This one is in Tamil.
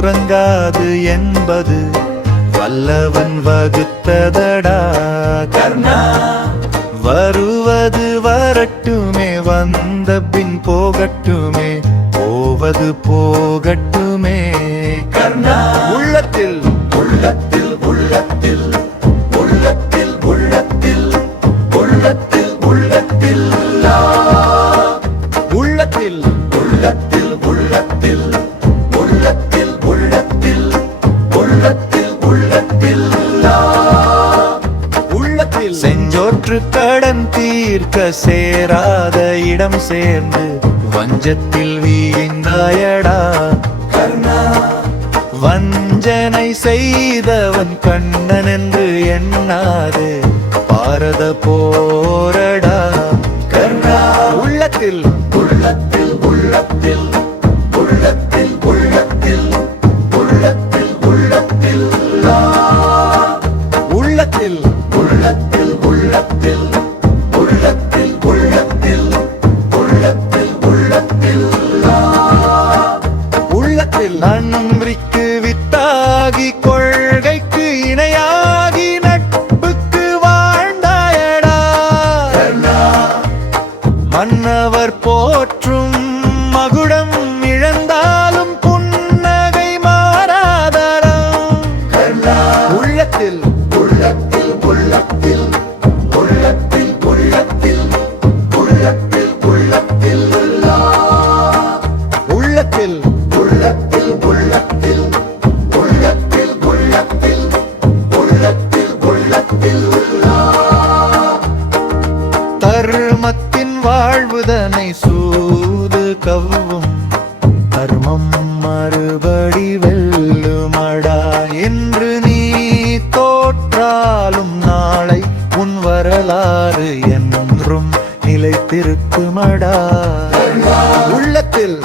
உறங்காது என்பது வல்லவன் வகுத்ததடா கர்ணா. வருவது வரட்டுமே, வந்த பின் போகட்டுமே, போவது போகட்டுமே கர்ணா. உள்ளத்தில் உள்ளத்தில் உள்ளத்தில் உள்ளத்தில் உள்ளத்தில் உள்ளத்தில் உள்ளத்தில் உள்ளத்தில் உள்ளத்தில் உள்ளத்தில் உள்ளத்தில் உள்ளத்தில் உள்ளத்தில் உள்ளத்தில் உள்ளத்தில் செஞ்சோற்று கடன் தீர்க்க சேராத இடம் சேர்ந்து வஞ்சத்தில் வீழ்ந்தாயடா கர்ணா. வஞ்சனை செய்தவன் கண்ணன் என்று எண்ணாது பாரத போரடா கர்ணா. உள்ளத்தில் உள்ளத்தில் உள்ளத்தில் உள்ளத்தில் உள்ளத்தில் உள்ளத்தில் உள்ளத்தில் உள்ளத்தில் உள்ளத்தில் உள்ளத்தில் உள்ளத்தில் உள்ளத்தில் உள்ளத்தில் உள்ளத்தில் உள்ளத்தில் நன்றிக்கு வித்தாகி கொள்கைக்கு இணையாகி நட்புக்கு வாழ்ந்தாயடா கர்ணா. மன்னவர் போற்றும் மகுடம் இழந்தாலும் புன்னகை மாறாதரம் கர்ணா. உள்ளத்தில் உள்ளத்தில் உள்ளத்தில் உள்ளத்தில் உள்ளத்தில் உள்ளத்தில் உள்ளத்தில் உள்ளத்தில் உள்ளத்தில் உள்ளத்தில் உள்ளத்தில் உள்ளத்தில் உள்ளத்தில் உள்ளத்தில் தர்மத்தின் வாழ்வுதனை சூது கவ்வும் தர்மம் மறுபடி வெல்லுமடா. என்று நீ தோற்றாலும் நாளை உன் வரலாறு என்றும் நிலைத்திருக்குமடா. உள்ளத்தில்